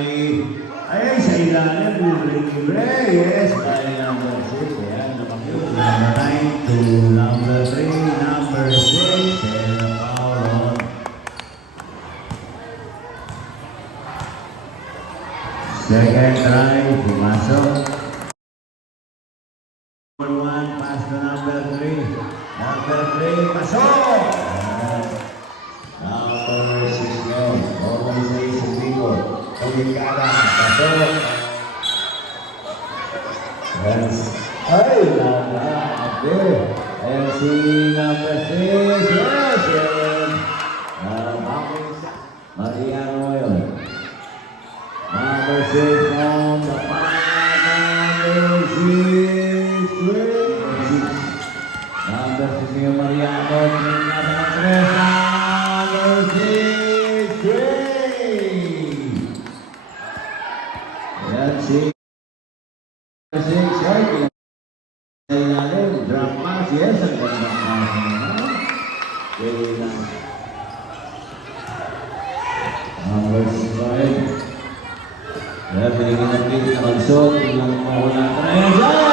Ay, sa ilalim, libre. Yes, dahil number 6. Ayan, namakit. Number 9 to number 3, number 6. And a foul on. Second try, pumasok. Number 1, pass to number 3. Number 3, pasok! Number 6 ngayon, organization people. Pagkikada, pasok. Yes. Ay, naka-ape. Ayan si number 6. Yes, and Mariano ngayon. Number 6 on the number 6. Number 6 yung Mariano. Number 6. Ayan si 6. Ay, drop pass. Yes, ang ganda pass naman. Pwede lang. Number 5. Kaya pinigyan ng pili na mag-shot. Tingnan mo muna. Ayan siya!